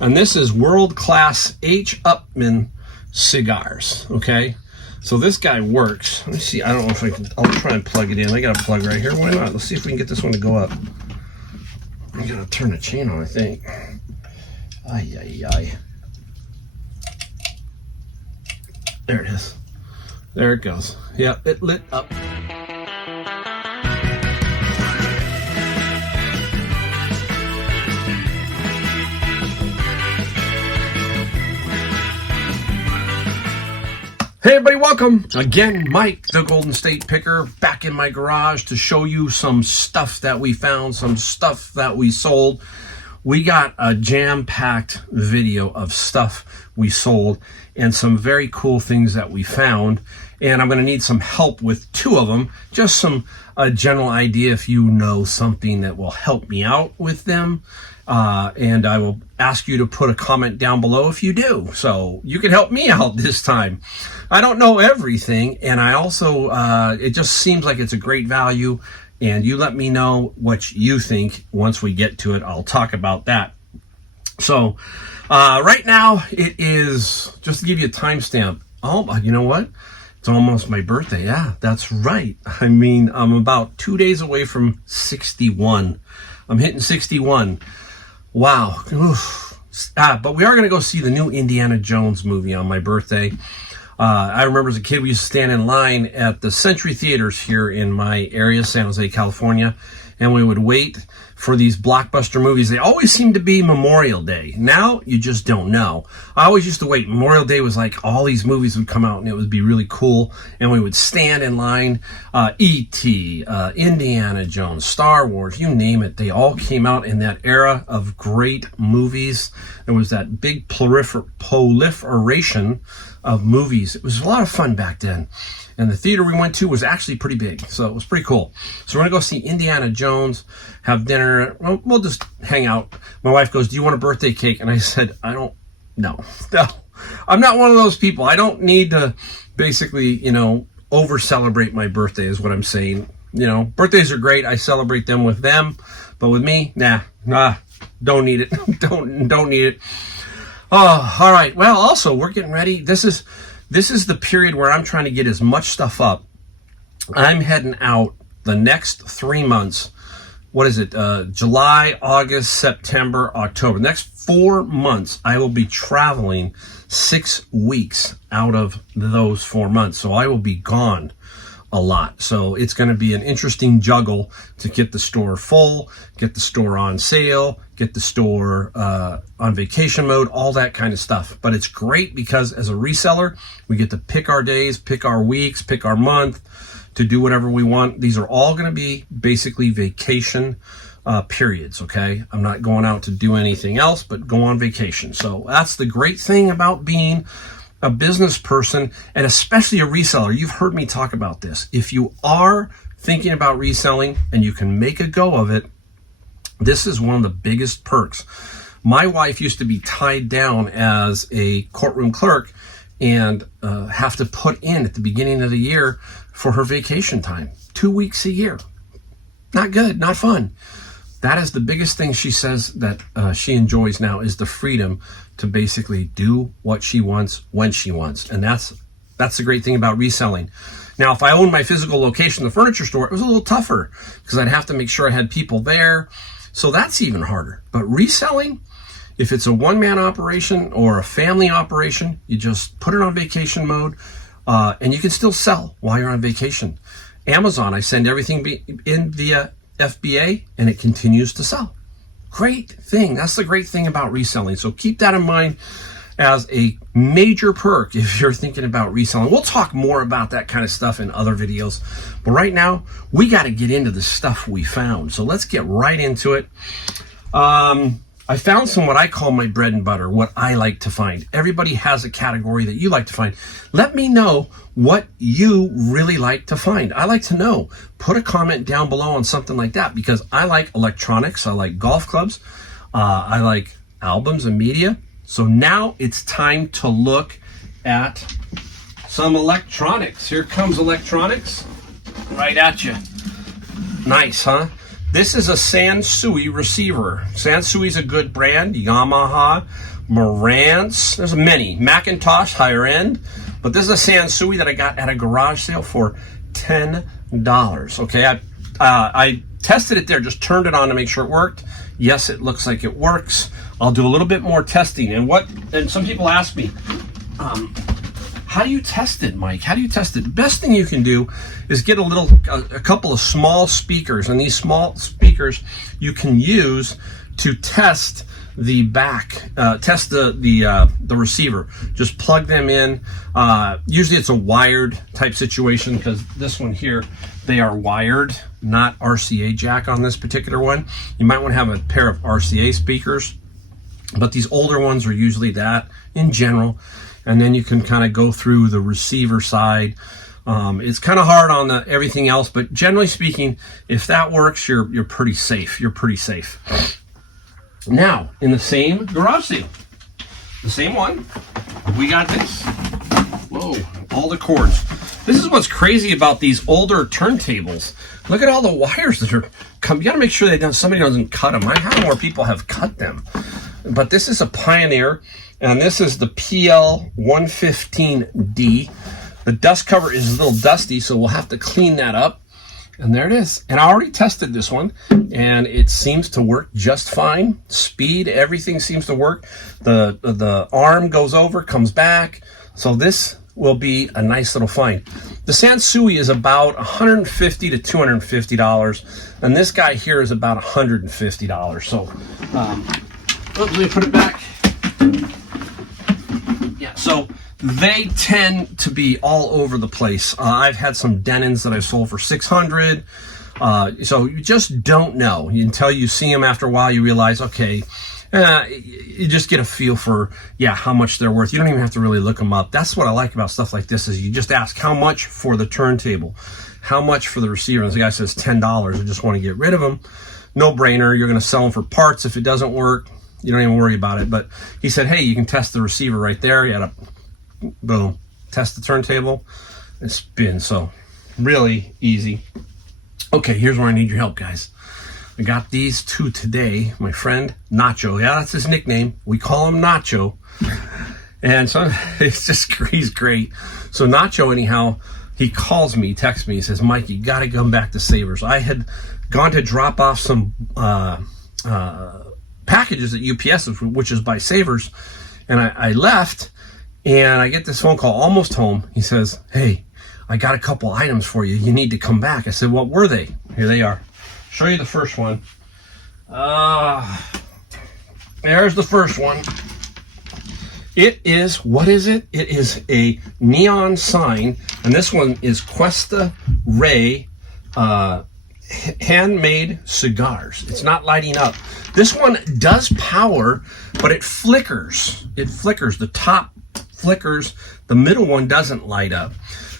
And this is world-class H. Upmann cigars, okay? So this guy works. Let me see. I don't know if I can. I'll try and plug it in. I got a plug right here. Why not? Let's see if we can get this one to go up. I gotta turn the chain on, I think. Ay, ay, ay. There it is. There it goes. Yeah, it lit up. Hey everybody, welcome. Again, Mike, the Golden State Picker, back in my garage to show you some stuff that we found, some stuff that we sold. We got a jam-packed video of stuff we sold and some very cool things that we found. And I'm going to need some help with two of them. Just some general idea if you know something that will help me out with them. And I will ask you to put a comment down below if you do. So you can help me out this time. I don't know everything, and I also, it just seems like it's a great value, and you let me know what you think once we get to it. I'll talk about that. So right now it is, just to give you a timestamp, oh, you know what? It's almost my birthday. Yeah, that's right. I mean, I'm about 2 days away from 61. I'm hitting 61. Wow. But we are going to go see the new Indiana Jones movie on my birthday. I remember as a kid, we used to stand in line at the Century Theaters here in my area, San Jose, California, and we would wait for these blockbuster movies. They always seem to be Memorial Day. Now, you just don't know. I always used to wait. Memorial Day was like all these movies would come out, and it would be really cool, and we would stand in line. E.T., Indiana Jones, Star Wars, you name it. They all came out in that era of great movies. There was that big proliferation of movies. It was a lot of fun back then. And the theater we went to was actually pretty big, so it was pretty cool. So we're going to go see Indiana Jones, have dinner. Well, we'll just hang out. My wife goes, do you want a birthday cake? And I said, no. I'm not one of those people. I don't need to basically, over-celebrate my birthday is what I'm saying. Birthdays are great. I celebrate them with them. But with me, nah, don't need it. don't need it. Oh, all right. Well, also, we're getting ready. This is the period where I'm trying to get as much stuff up. I'm heading out the next 3 months. What is it? July, August, September, October. Next 4 months, I will be traveling 6 weeks out of those 4 months. So I will be gone a lot. So it's going to be an interesting juggle to get the store full, get the store on sale, get the store on vacation mode, all that kind of stuff. But it's great because as a reseller, we get to pick our days, pick our weeks, pick our month to do whatever we want. These are all going to be basically vacation periods, okay? I'm not going out to do anything else but go on vacation. So that's the great thing about being a business person, and especially a reseller. You've heard me talk about this. If you are thinking about reselling and you can make a go of it, this is one of the biggest perks. My wife used to be tied down as a courtroom clerk and have to put in at the beginning of the year for her vacation time, 2 weeks a year. Not good, not fun. That is the biggest thing she says that she enjoys now, is the freedom to basically do what she wants when she wants. And that's the great thing about reselling. Now, if I owned my physical location, the furniture store, it was a little tougher because I'd have to make sure I had people there. So that's even harder. But reselling, if it's a one-man operation or a family operation, you just put it on vacation mode and you can still sell while you're on vacation. Amazon, I send everything in via FBA and it continues to sell. Great thing. That's the great thing about reselling. So keep that in mind as a major perk if you're thinking about reselling. We'll talk more about that kind of stuff in other videos. But right now, we got to get into the stuff we found. So let's get right into it. I found some what I call my bread and butter, what I like to find. Everybody has a category that you like to find. Let me know what you really like to find. I like to know. Put a comment down below on something like that because I like electronics. I like golf clubs. I like albums and media. So now it's time to look at some electronics. Here comes electronics right at you. Nice, huh? This is a Sansui receiver. Sansui is a good brand. Yamaha, Marantz, there's many. Macintosh, higher end. But this is a Sansui that I got at a garage sale for $10. Okay, I tested it there, just turned it on to make sure it worked. Yes, it looks like it works. I'll do a little bit more testing. And some people ask me, how do you test it, Mike? How do you test it? The best thing you can do is get a couple of small speakers, and these small speakers you can use to test the the receiver. Just plug them in. Usually it's a wired type situation, because this one here, they are wired, not RCA jack on this particular one. You might want to have a pair of RCA speakers, but these older ones are usually that in general. And then you can kind of go through the receiver side. It's kind of hard on everything else, but generally speaking, if that works, you're pretty safe. You're pretty safe. Now, in the same garage sale, the same one, we got this. Whoa, all the cords. This is what's crazy about these older turntables. Look at all the wires that are coming. You gotta make sure somebody doesn't cut them. I have more people have cut them. But this is a Pioneer, and this is the PL115D. The dust cover is a little dusty, so we'll have to clean that up. And there it is. And I already tested this one, and it seems to work just fine. Speed, everything seems to work. The arm goes over, comes back. So this will be a nice little find. The Sansui is about $150 to $250, and this guy here is about $150. So let me put it back. Yeah, so they tend to be all over the place. I've had some Denons that I've sold for $600. So you just don't know until you see them. After a while, you realize, okay, you just get a feel for, how much they're worth. You don't even have to really look them up. That's what I like about stuff like this, is you just ask how much for the turntable, how much for the receiver. And the guy says $10. I just want to get rid of them. No brainer. You're going to sell them for parts. If it doesn't work, you don't even worry about it. But he said, hey, you can test the receiver right there. You had to, boom, test the turntable and spin. So really easy. Okay, here's where I need your help, guys. I got these two today. My friend Nacho, that's his nickname. We call him Nacho. And so it's just, he's great. So Nacho, anyhow, he calls me, texts me, he says, Mike, you got to come back to Savers. I had gone to drop off some packages at UPS, which is by Savers, and I left, and I get this phone call almost home. He says, hey, I got a couple items for you. You need to come back. I said, what were they? Here they are. Show you the first one. There's the first one. It is, what is it? It is a neon sign, and this one is Cuesta Rey handmade cigars. It's not lighting up. This one does power, but it flickers. It flickers. The top flickers. The middle one doesn't light up.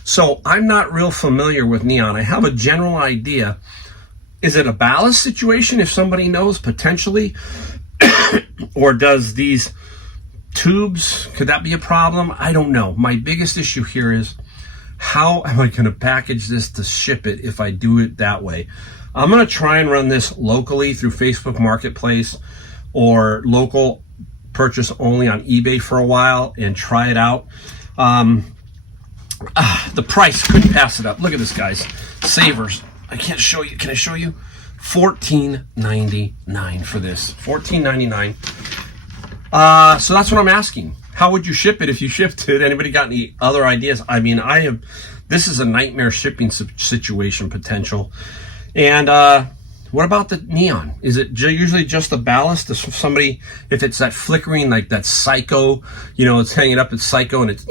So I'm not real familiar with neon. I have a general idea. Is it a ballast situation, if somebody knows, potentially? Or does these tubes, could that be a problem? I don't know. My biggest issue here is, how am I going to package this to ship it if I do it that way? I'm going to try and run this locally through Facebook Marketplace or local purchase only on eBay for a while and try it out. The price, couldn't pass it up. Look at this, guys. Savers. I can't show you. Can I show you? $14.99 for this. $14.99. So that's what I'm asking. How would you ship it if you shipped it? Anybody got any other ideas? I mean, this is a nightmare shipping situation potential. And what about the neon? Is it usually just the ballast? If it's that flickering, like that Psycho, it's hanging up at Psycho and it's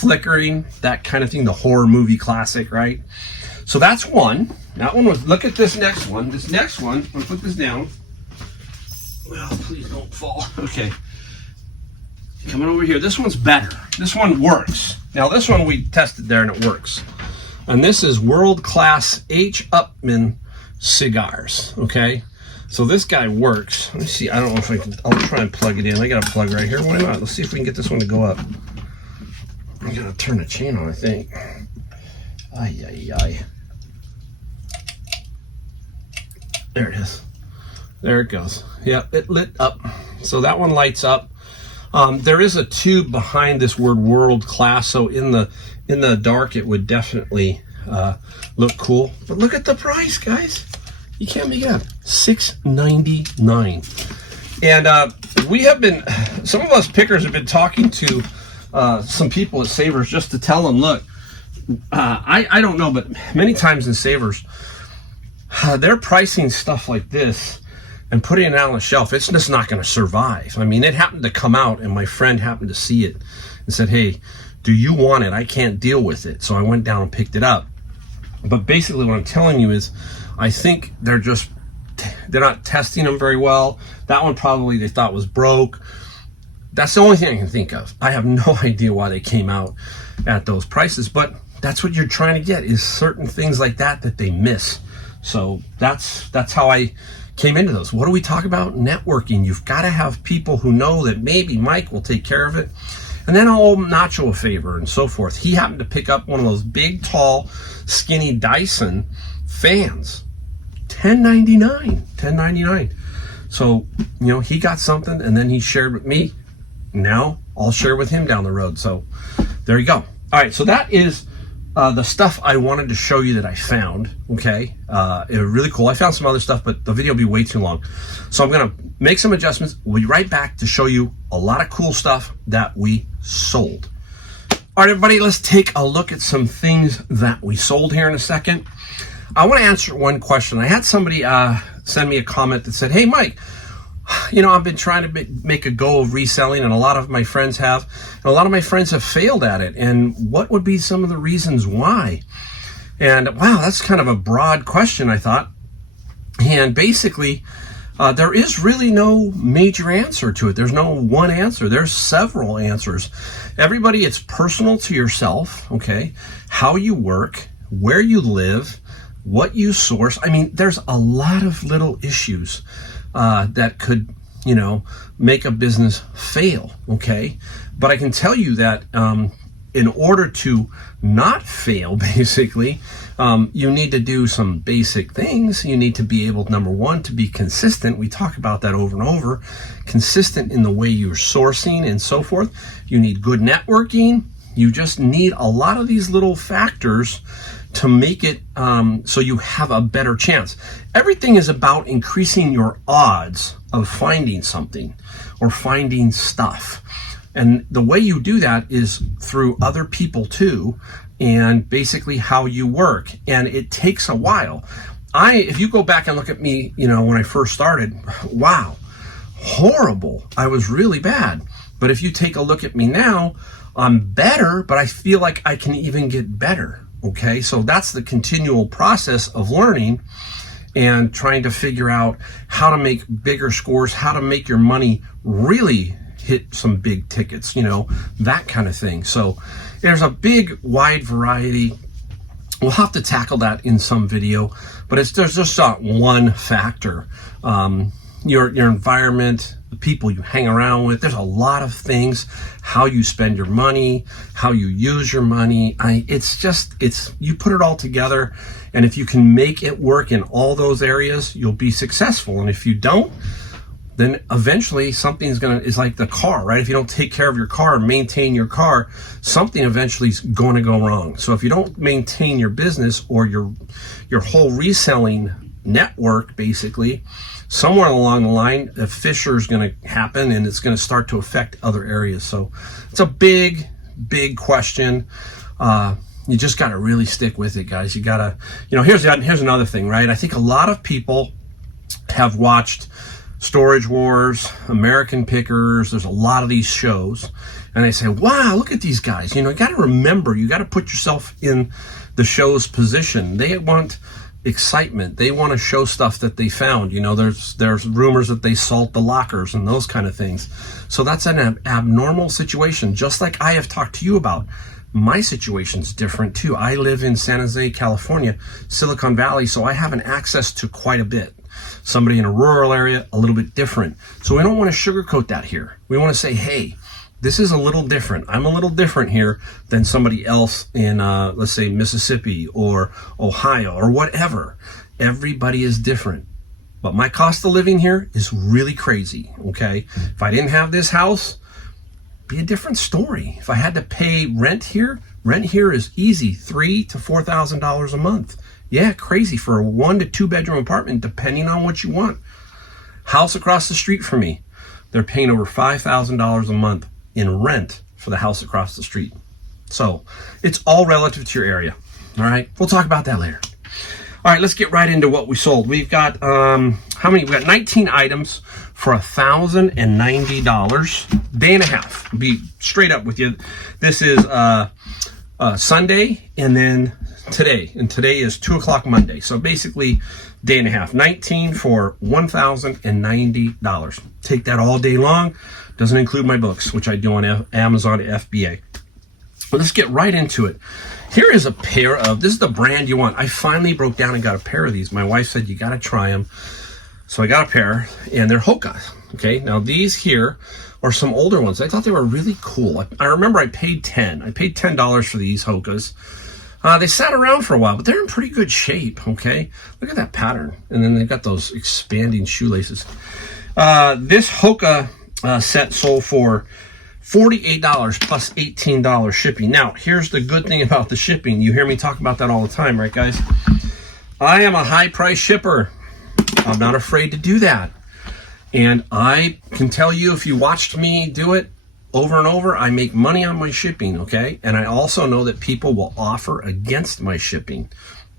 flickering, that kind of thing, the horror movie classic, right? So that's one. That one was, look at this next one. This next one, I'm gonna put this down. Well, please don't fall. Okay. Coming over here, this one's better. This one works. Now this one we tested there and it works. And this is World Class H. Upmann cigars, okay? So this guy works. Let me see, I don't know if I can, I'll try and plug it in. I got a plug right here, why not? Let's see if we can get this one to go up. I gotta turn the chain on, I think. Ay, ay, ay. There it is. There it goes. Yeah, it lit up. So that one lights up. There is a tube behind this word world class, so in the dark it would definitely look cool. But look at the price, guys. You can't make it up. $6.99. And we have been, some of us pickers have been talking to some people at Savers just to tell them, look, I don't know, but many times in Savers, they're pricing stuff like this and putting it out on the shelf. It's just not going to survive. I mean, it happened to come out, and my friend happened to see it and said, hey, do you want it? I can't deal with it. So I went down and picked it up. But basically what I'm telling you is, I think they're not testing them very well. That one probably they thought was broke. That's the only thing I can think of. I have no idea why they came out at those prices, but that's what you're trying to get, is certain things like that they miss. So that's how I came into those. What do we talk about? Networking. You've got to have people who know that maybe Mike will take care of it. And then I'll owe Nacho a favor and so forth. He happened to pick up one of those big, tall, skinny Dyson fans. $10.99. So, he got something, and then he shared with me. Now I'll share with him down the road. So there you go. All right, so that is the stuff I wanted to show you that I found. Okay, it was really cool. I found some other stuff, but the video will be way too long. So I'm gonna make some adjustments. We'll be right back to show you a lot of cool stuff that we sold. All right, everybody, let's take a look at some things that we sold here in a second. I want to answer one question. I had somebody send me a comment that said, hey, Mike, I've been trying to make a go of reselling, and a lot of my friends have, and a lot of my friends have failed at it. And what would be some of the reasons why? And wow, that's kind of a broad question, I thought. And basically, there is really no major answer to it. There's no one answer. There's several answers. Everybody, it's personal to yourself, okay? How you work, where you live, what you source. I mean, there's a lot of little issues that could, make a business fail, okay? But I can tell you that in order to not fail, basically, you need to do some basic things. You need to be able, number one, to be consistent. We talk about that over and over. Consistent in the way you're sourcing and so forth. You need good networking. You just need a lot of these little factors to make it so you have a better chance. Everything is about increasing your odds of finding something or finding stuff. And the way you do that is through other people too, and basically how you work. And it takes a while. If you go back and look at me, when I first started, wow, horrible. I was really bad. But if you take a look at me now, I'm better, but I feel like I can even get better. Okay, so that's the continual process of learning and trying to figure out how to make bigger scores, how to make your money really hit some big tickets, that kind of thing. So there's a big, wide variety. We'll have to tackle that in some video, but there's just not one factor. Your environment, the people you hang around with, there's a lot of things, how you spend your money, how you use your money. You put it all together, and if you can make it work in all those areas, you'll be successful. And if you don't, then eventually it's like the car, right? If you don't take care of your car, maintain your car, something eventually is going to go wrong. So if you don't maintain your business or your whole reselling network, basically, somewhere along the line, a fissure is going to happen, and it's going to start to affect other areas. So it's a big, big question. You just got to really stick with it, guys. You got to, here's another thing, right? I think a lot of people have watched Storage Wars, American Pickers. There's a lot of these shows, and they say, wow, look at these guys. You got to remember, you got to put yourself in the show's position. They want excitement. They want to show stuff that they found. There's rumors that they salt the lockers and those kind of things. So that's an abnormal situation, just like I have talked to you about. My situation's different too. I live in San Jose, California, Silicon Valley, so I have an access to quite a bit. Somebody in a rural area, a little bit different. So we don't want to sugarcoat that here. We want to say, hey, this is a little different. I'm a little different here than somebody else in, let's say, Mississippi or Ohio or whatever. Everybody is different. but my cost of living here is really crazy, okay? If I didn't have this house, be a different story. If I had to pay rent here is easy, $3,000 to $4,000 a month. Yeah, crazy for a 1 to 2 bedroom apartment, depending on what you want. House across the street from me, they're paying over $5,000 a month in rent for the house across the street. So it's all relative to your area. All right, we'll talk about that later. All right, let's get right into what we sold. We've got how many? We got 19 items for $1,090. Day and a half. I'll be straight up with you. This is Sunday and then today, and today is 2 o'clock Monday. So basically, day and a half. 19 for $1,090. Take that all day long. Doesn't include my books, which I do on Amazon FBA. But let's get right into it. Here is a pair of, this is the brand you want. I finally broke down and got a pair of these. My wife said, you got to try them. So I got a pair, and they're Hoka. Okay, now these here are some older ones. I thought they were really cool. I remember I paid $10 for these Hokas. They sat around for a while, but they're in pretty good shape, okay? Look at that pattern. And then they've got those expanding shoelaces. This Hoka set sold for $48 plus $18 shipping. Now, here's the good thing about the shipping. You hear me talk about that all the time, right, guys? I am a high-price shipper. I'm not afraid to do that. And I can tell you, if you watched me do it over and over, I make money on my shipping, okay? And I also know that people will offer against my shipping.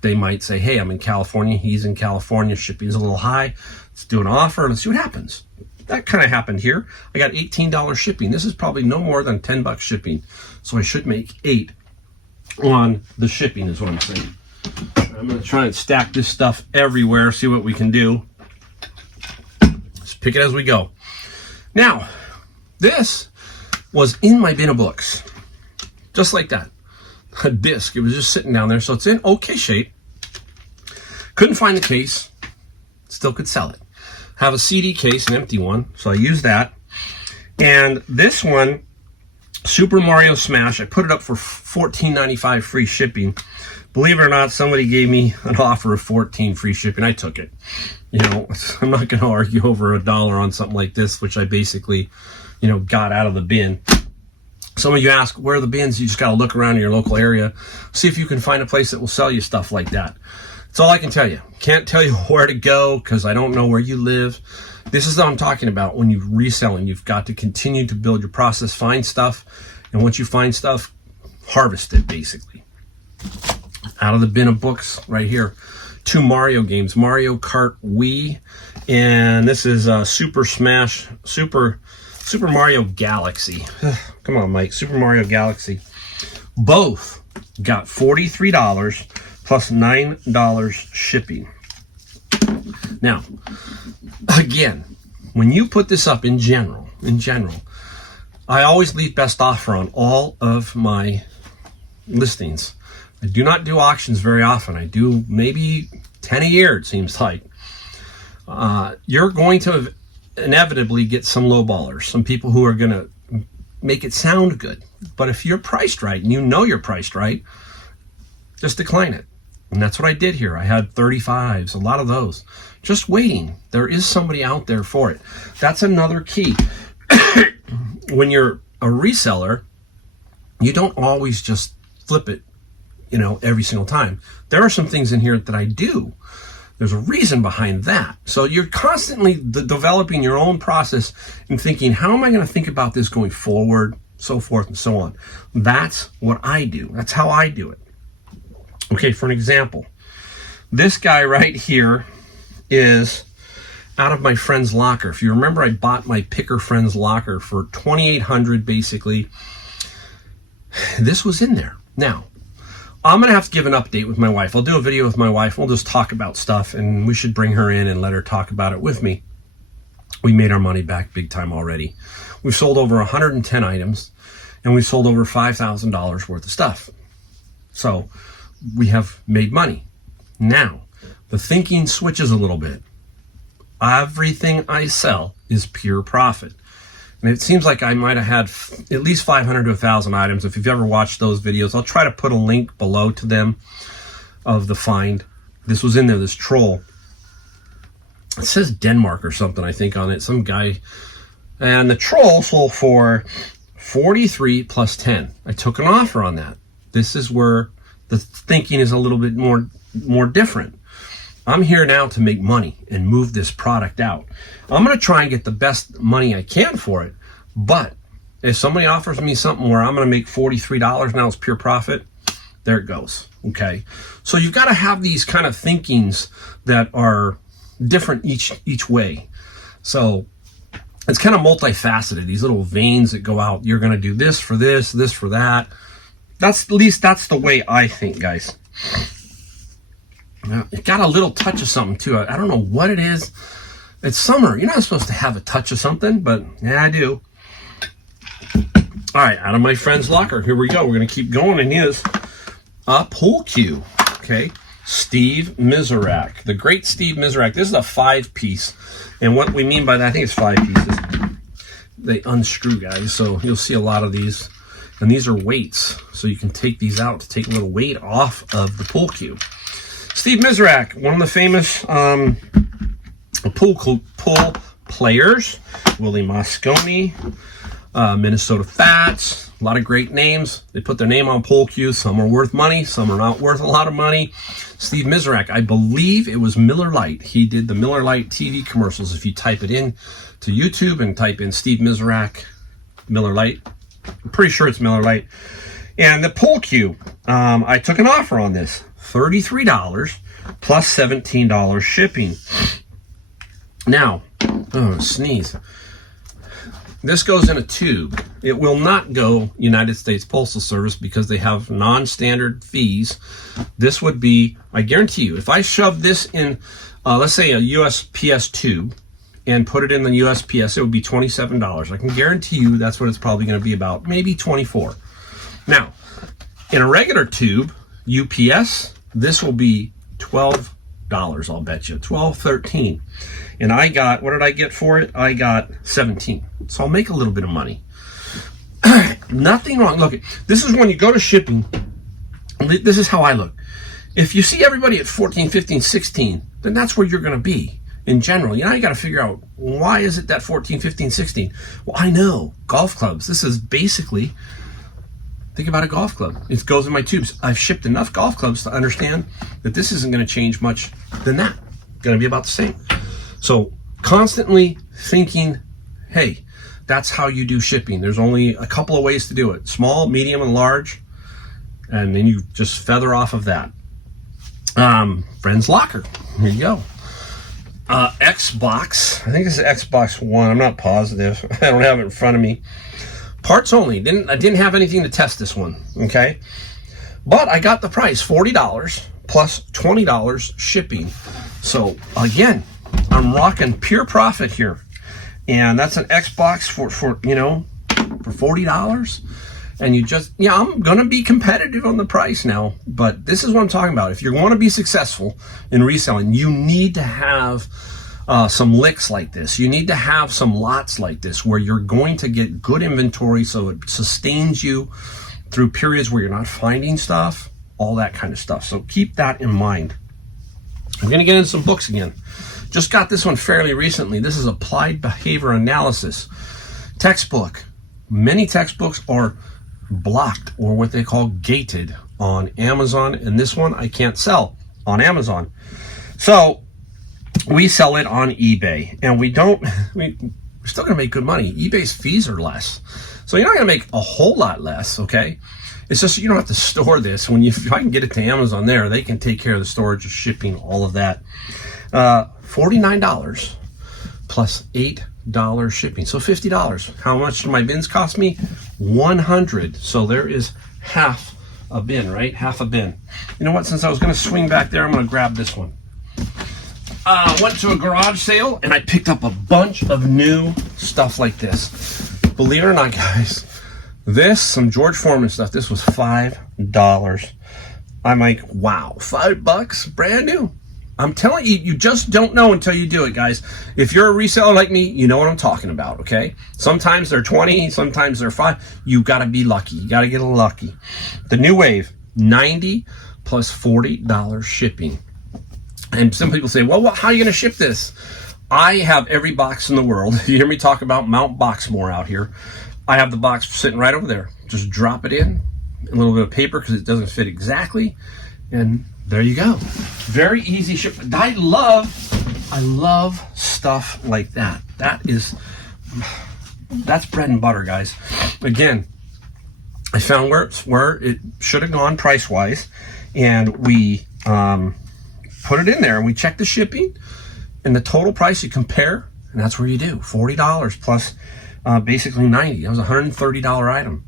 They might say, hey, I'm in California. He's in California. Shipping's a little high. Let's do an offer. Let's see what happens. That kind of happened here. I got $18 shipping. This is probably no more than $10 shipping. So I should make $8 on the shipping is what I'm saying. I'm going to try and stack this stuff everywhere, see what we can do. Let's pick it as we go. Now, this was in my bin of books. Just like that. A disc. It was just sitting down there. So it's in okay shape. Couldn't find the case. Still could sell it. Have a CD case, an empty one, so I use that. And this one, Super Mario Smash, I put it up for $14.95 free shipping. Believe it or not, somebody gave me an offer of $14 free shipping. I took it. You know, I'm not going to argue over $1 on something like this, which I basically, you know, got out of the bin. Some of you ask, where are the bins? You just got to look around in your local area, see if you can find a place that will sell you stuff like that. That's all I can tell you. Can't tell you where to go because I don't know where you live. This is what I'm talking about when you're reselling. You've got to continue to build your process, find stuff, and once you find stuff, harvest it, basically. Out of the bin of books right here. 2 Mario games, Mario Kart Wii, and this is Super Mario Galaxy. Come on, Mike. Super Mario Galaxy. Both got $43 plus $9 shipping. Now, again, when you put this up in general, I always leave best offer on all of my listings. I do not do auctions very often. I do maybe 10 a year, it seems like. You're going to inevitably get some lowballers, some people who are going to make it sound good. But if you're priced right, and you know you're priced right, just decline it. And that's what I did here. I had 35s, a lot of those. Just waiting. There is somebody out there for it. That's another key. When you're a reseller, you don't always just flip it, you know, every single time. There are some things in here that I do. There's a reason behind that. So you're constantly developing your own process and thinking, how am I going to think about this going forward, so forth and so on. That's what I do. That's how I do it. Okay, for an example, this guy right here is out of my friend's locker. If you remember, I bought my picker friend's locker for $2,800 basically. This was in there. Now, I'm going to have to give an update with my wife. I'll do a video with my wife. We'll just talk about stuff, and we should bring her in and let her talk about it with me. We made our money back big time already. We've sold over 110 items, and we've sold over $5,000 worth of stuff. So we have made money. Now, the thinking switches a little bit. Everything I sell is pure profit. And it seems like I might have had at least 500 to 1,000 items. If you've ever watched those videos, I'll try to put a link below to them of the find. This was in there, this troll. it says Denmark or something, I think, on it, some guy. And the troll sold for 43 plus 10. I took an offer on that. This is where the thinking is a little bit more different. I'm here now to make money and move this product out. I'm going to try and get the best money I can for it. But if somebody offers me something where I'm going to make $43 now as pure profit, there it goes. Okay. So you've got to have these kind of thinkings that are different each way. So it's kind of multifaceted. These little veins that go out. You're going to do this for this, this for that. At least that's the way I think, guys. Now, it got a little touch of something too. I don't know what it is. It's summer. You're not supposed to have a touch of something, but yeah, I do. All right, out of my friend's locker. Here we go. We're going to keep going in his pool cue. Okay, Steve Miserak, the great Steve Miserak. This is a 5-piece, and what we mean by that, I think it's 5 pieces. They unscrew, guys, so you'll see a lot of these. And these are weights, so you can take these out to take a little weight off of the pool cue. Steve Miserak, one of the famous pool players. Willie Mosconi, Minnesota Fats, a lot of great names. They put their name on pool cues. Some are worth money, some are not worth a lot of money. Steve Miserak, I believe it was Miller Lite. He did the Miller Lite TV commercials. If you type it in to YouTube and type in Steve Miserak, Miller Lite, I'm pretty sure it's Miller Lite. And the pool cue, I took an offer on this. $33 plus $17 shipping. Now, sneeze. This goes in a tube. It will not go United States Postal Service because they have non-standard fees. This would be, I guarantee you, if I shove this in, let's say a USPS tube, and put it in the USPS, it would be $27. I can guarantee you that's what it's probably going to be about, maybe $24. Now, in a regular tube, UPS, this will be $12, I'll bet you. $12, $13. And I got, what did I get for it? I got $17. So I'll make a little bit of money. Nothing wrong. Look, this is when you go to shipping. This is how I look. If you see everybody at 14, 15, 16, then that's where you're going to be. In general, you got to figure out, why is it that 14, 15, 16? Well, I know, golf clubs. This is basically, think about a golf club. It goes in my tubes. I've shipped enough golf clubs to understand that this isn't going to change much than that. Going to be about the same. So constantly thinking, hey, that's how you do shipping. There's only a couple of ways to do it. Small, medium, and large. And then you just feather off of that. Friend's Locker. Here you go. Xbox, I think this is Xbox One. I'm not positive. I don't have it in front of me. Parts only. I didn't have anything to test this one. Okay, but I got the price, $40 plus $20 shipping. So again, I'm rocking pure profit here, and that's an Xbox for $40. And you just, I'm going to be competitive on the price now, but this is what I'm talking about. If you want to be successful in reselling, you need to have some licks like this. You need to have some lots like this where you're going to get good inventory so it sustains you through periods where you're not finding stuff, all that kind of stuff. So keep that in mind. I'm going to get into some books again. Just got this one fairly recently. This is Applied Behavior Analysis textbook. Many textbooks are blocked or what they call gated on Amazon, and this one I can't sell on Amazon. So we sell it on eBay, and we're still gonna make good money. eBay's fees are less, so you're not gonna make a whole lot less. Okay, it's just you don't have to store this. If I can get it to Amazon, there they can take care of the storage, shipping, all of that. $49 plus $8 shipping, so $50. How much do my bins cost me? $100. So there is half a bin, right? Half a bin. You know what? Since I was going to swing back there, I'm going to grab this one. Went to a garage sale and I picked up a bunch of new stuff like this. Believe it or not, guys, some George Foreman stuff. This was $5. I'm like, wow, $5, brand new. I'm telling you, you just don't know until you do it, guys. If you're a reseller like me, you know what I'm talking about, okay? Sometimes they're 20, sometimes they're 5. You got to be lucky. You got to get lucky. The New Wave, $90 plus $40 shipping. And some people say, well, how are you going to ship this? I have every box in the world. You hear me talk about Mount Boxmore out here. I have the box sitting right over there. Just drop it in, a little bit of paper because it doesn't fit exactly, and there you go. Very easy ship. I love stuff like that. That's bread and butter, guys. Again, I found where it should have gone price-wise, and we put it in there, and we checked the shipping, and the total price you compare, and that's where you do $40 plus basically $90. That was a $130 item.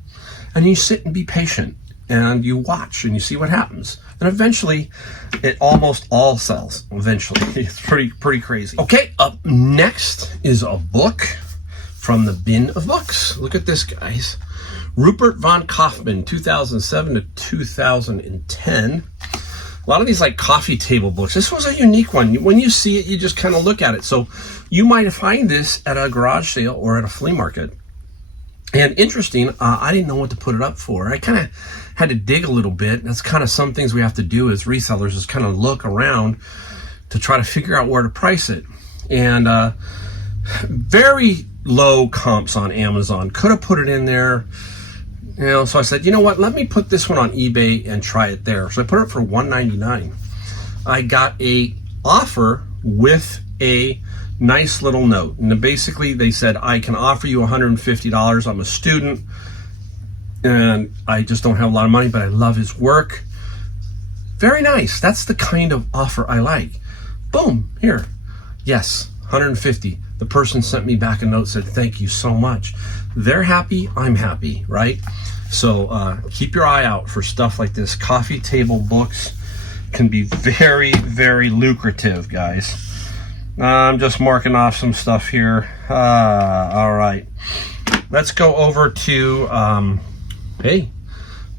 And you sit and be patient, and you watch, and you see what happens. And eventually, it almost all sells. Eventually, it's pretty crazy. Okay, up next is a book from the bin of books. Look at this, guys. Rupert von Kaufmann, 2007 to 2010. A lot of these like coffee table books. This was a unique one. When you see it, you just kind of look at it. So you might find this at a garage sale or at a flea market. And interesting, I didn't know what to put it up for. I kind of had to dig a little bit. That's kind of some things we have to do as resellers, is kind of look around to try to figure out where to price it. And very low comps on Amazon. Could have put it in there. You know, so I said, you know what, let me put this one on eBay and try it there. So I put it for $1.99. I got a offer with a nice little note. And basically they said, I can offer you $150. I'm a student and I just don't have a lot of money, but I love his work. Very nice. That's the kind of offer I like. Boom, here. Yes, $150. The person sent me back a note, said, thank you so much. They're happy, I'm happy, right? So keep your eye out for stuff like this. Coffee table books can be very, very lucrative, guys. I'm just marking off some stuff here. All right. Let's go over to, hey,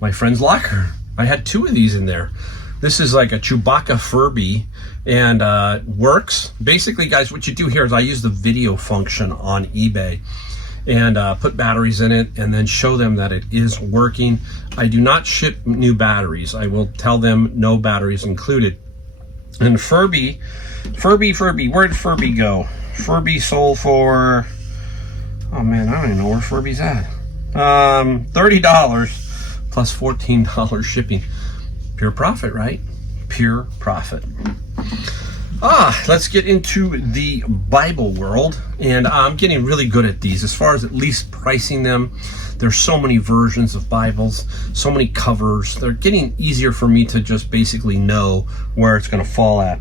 my friend's locker. I had 2 of these in there. This is like a Chewbacca Furby, and works. Basically, guys, what you do here is I use the video function on eBay and put batteries in it and then show them that it is working. I do not ship new batteries. I will tell them no batteries included. And Furby, where'd Furby go? Furby sold for, oh man, I don't even know where Furby's at. $30 plus $14 shipping. Pure profit, right? Pure profit. Let's get into the Bible world, and I'm getting really good at these as far as at least pricing them. There's so many versions of Bibles, so many covers. They're getting easier for me to just basically know where it's going to fall at.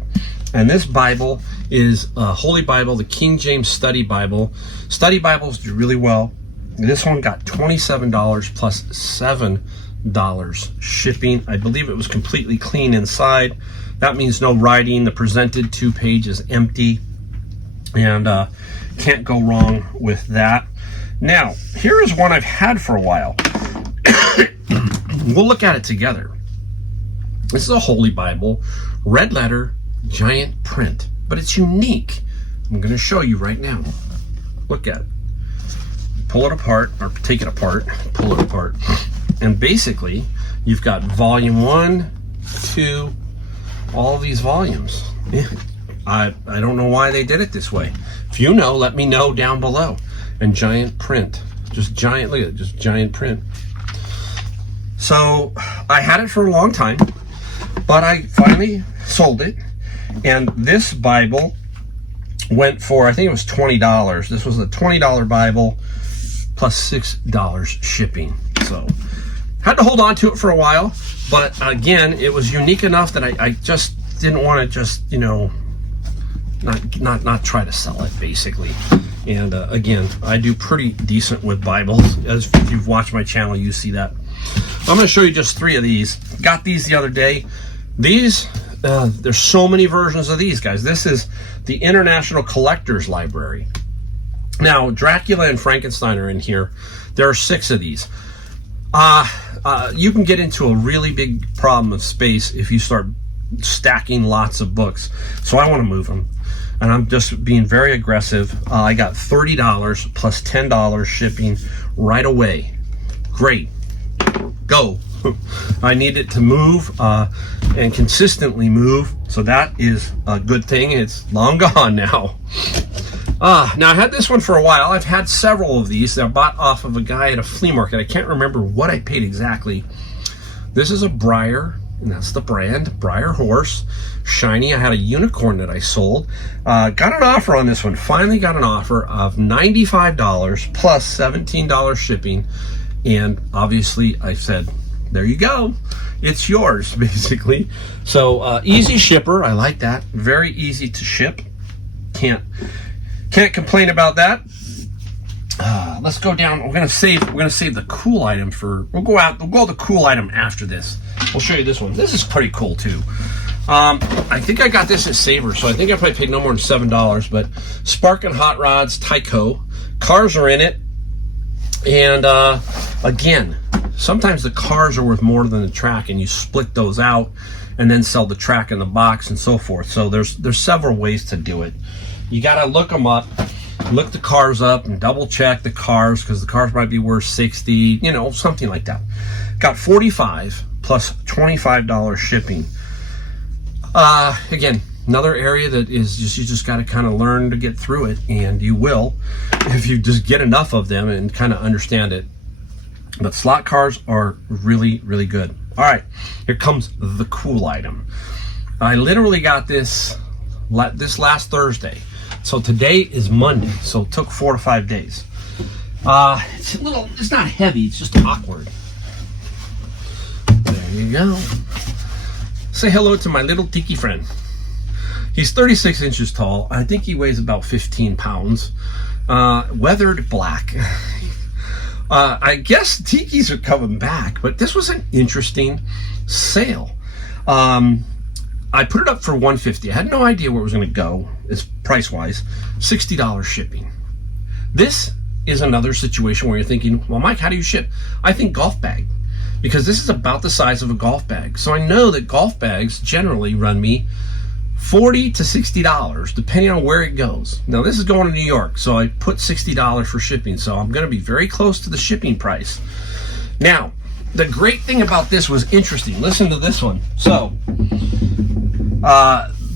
And this Bible is a Holy Bible, the King James Study Bible. Study Bibles do really well. This one got $27 plus $7 shipping. I believe it was completely clean inside. That means no writing. The presented 2-page is empty, and can't go wrong with that. Now, here is one I've had for a while. We'll look at it together. This is a Holy Bible, red letter, giant print, but it's unique. I'm going to show you right now. Look at it. Pull it apart, or take it apart, pull it apart. And basically, you've got volume 1, 2, all these volumes. I don't know why they did it this way. If you know, let me know down below. And giant print. Just giant, look at it, just giant print. So, I had it for a long time, but I finally sold it. And this Bible went for, I think it was $20. This was a $20 Bible plus $6 shipping. So, had to hold on to it for a while, but again, it was unique enough that I just didn't want to just, you know, not try to sell it, basically. And again, I do pretty decent with Bibles. As if you've watched my channel, you see that. I'm going to show you just 3 of these. Got these the other day. These, there's so many versions of these, guys. This is the International Collectors Library. Now, Dracula and Frankenstein are in here. There are 6 of these. You can get into a really big problem of space if you start stacking lots of books. So I want to move them. And I'm just being very aggressive. I got $30 plus $10 shipping right away. Great. Go. I need it to move. and consistently move. So that is a good thing. It's long gone now. Now I had this one for a while. I've had several of these that I bought off of a guy at a flea market. I can't remember what I paid exactly. This is a Breyer, and that's the brand, Breyer horse. Shiny. I had a unicorn that I sold. Got an offer on this one. Finally got an offer of $95 plus $17 shipping. And obviously I said, there you go. It's yours, basically. So easy shipper. I like that. Very easy to ship. Can't complain about that. Let's go down. We're gonna save the cool item for. We'll go the cool item after this. We'll show you this one. This is pretty cool too. I think I got this at Savers, so I think I probably paid no more than $7. But Sparkin' Hot Rods Tyco. Cars are in it, and again, sometimes the cars are worth more than the track, and you split those out and then sell the track in the box and so forth. So there's several ways to do it. You gotta look them up, look the cars up, and double check the cars, because the cars might be worth 60, you know, something like that. Got 45 plus $25 shipping. Again, another area that is just, you just got to kind of learn to get through it, and you will if you just get enough of them and kind of understand it. But slot cars are really, really good. All right, here comes the cool item. I literally got this last Thursday. So today is Monday, so it took 4 to 5 days. It's not heavy, it's just awkward. There you go. Say hello to my little tiki friend. He's 36 inches tall. I think he weighs about 15 pounds. Weathered black. I guess tikis are coming back, but this was an interesting sale. I put it up for $150. I had no idea where it was going to go, as price-wise. $60 shipping. This is another situation where you're thinking, well, Mike, how do you ship? I think golf bag, because this is about the size of a golf bag. So I know that golf bags generally run me $40 to $60, depending on where it goes. Now, this is going to New York, so I put $60 for shipping. So I'm going to be very close to the shipping price. Now, the great thing about this was interesting. Listen to this one. So,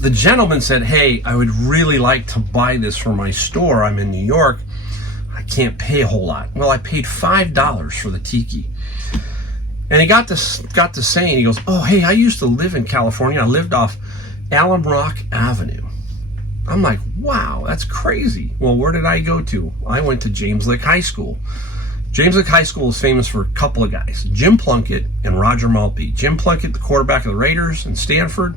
the gentleman said, hey, I would really like to buy this for my store. I'm in New York. I can't pay a whole lot. Well, I paid $5 for the tiki. And he got to saying, he goes, oh, hey, I used to live in California. I lived off Alum Rock Avenue. I'm like, wow, that's crazy. Well, where did I go to? I went to James Lick High School. James Lick High School is famous for a couple of guys, Jim Plunkett and Roger Maltby. Jim Plunkett, the quarterback of the Raiders in Stanford.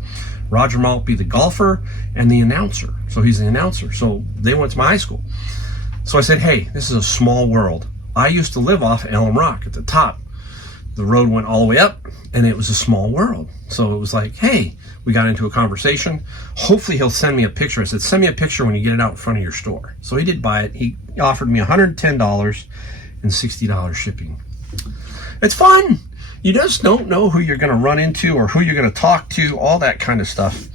Roger Maltby, the golfer and the announcer. So he's the announcer. So they went to my high school. So I said, hey, this is a small world. I used to live off Alum Rock at the top. The road went all the way up, and it was a small world. So it was like, hey, we got into a conversation. Hopefully he'll send me a picture. I said, send me a picture when you get it out in front of your store. So he did buy it. He offered me $110 and $60 shipping. It's fun. You just don't know who you're going to run into or who you're going to talk to, all that kind of stuff.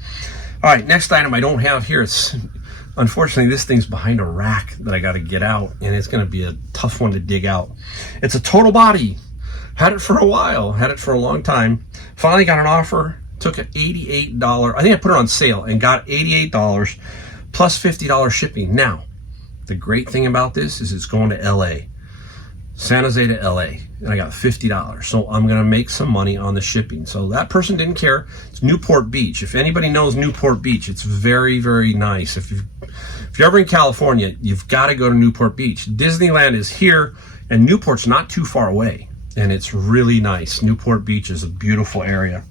All right, next item I don't have here. It's unfortunately, this thing's behind a rack that I got to get out, and it's going to be a tough one to dig out. It's a total body. Had it for a while, had it for a long time. Finally got an offer, took an $88. I think I put it on sale and got $88 plus $50 shipping. Now, the great thing about this is it's going to LA, San Jose to LA, and I got $50. So I'm going to make some money on the shipping. So that person didn't care. It's Newport Beach. If anybody knows Newport Beach, it's very, very nice. If you're ever in California, you've got to go to Newport Beach. Disneyland is here, and Newport's not too far away. And it's really nice. Newport Beach is a beautiful area.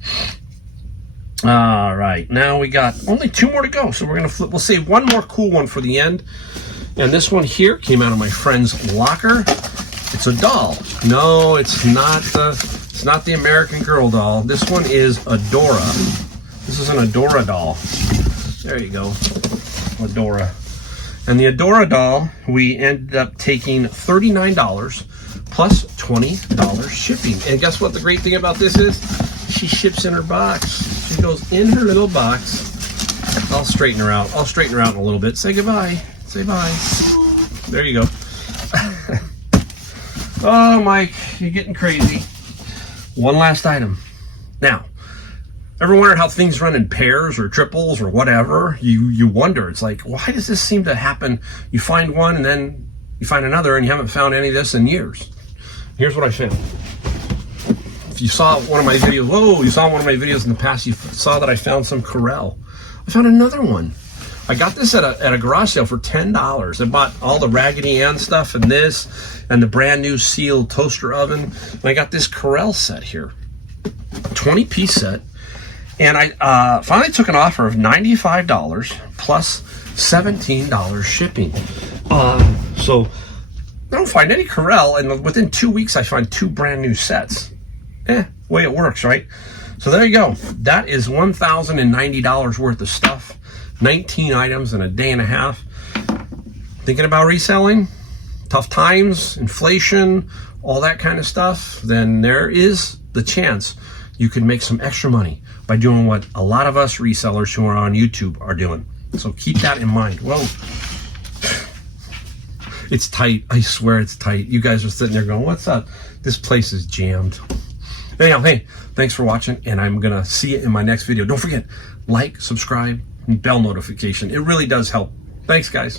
All right, now we got only 2 more to go. So we're gonna flip. We'll save one more cool one for the end. And this one here came out of my friend's locker. It's a doll. No, it's not the American Girl doll. This one is Adora. This is an Adora doll. There you go, Adora. And the Adora doll, we ended up taking $39 plus $20 shipping. And guess what the great thing about this is? She ships in her box. She goes in her little box. I'll straighten her out. I'll straighten her out in a little bit. Say goodbye. Say bye. There you go. Oh, Mike, you're getting crazy. One last item. Now, Ever wondered how things run in pairs or triples or whatever? You wonder. It's like, why does this seem to happen? You find one and then you find another, and you haven't found any of this in years. Here's what I found. If you saw one of my videos, you saw one of my videos in the past, you saw that I found some Corel. I found another one. I got this at a garage sale for $10. I bought all the Raggedy Ann stuff and this, and the brand new sealed toaster oven. And I got this Corel set here, 20-piece set. And I finally took an offer of $95 plus $17 shipping. So I don't find any Corel, and within 2 weeks I find 2 brand new sets. Way it works, right? So there you go. That is $1,090 worth of stuff. 19 items in a day and a half. Thinking about reselling? Tough times, inflation, all that kind of stuff, then there is the chance you could make some extra money by doing what a lot of us resellers who are on YouTube are doing. So keep that in mind. Whoa. It's tight. I swear it's tight. You guys are sitting there going, what's up? This place is jammed. Anyhow, hey, thanks for watching, and I'm going to see you in my next video. Don't forget, like, subscribe, and bell notification. It really does help. Thanks, guys.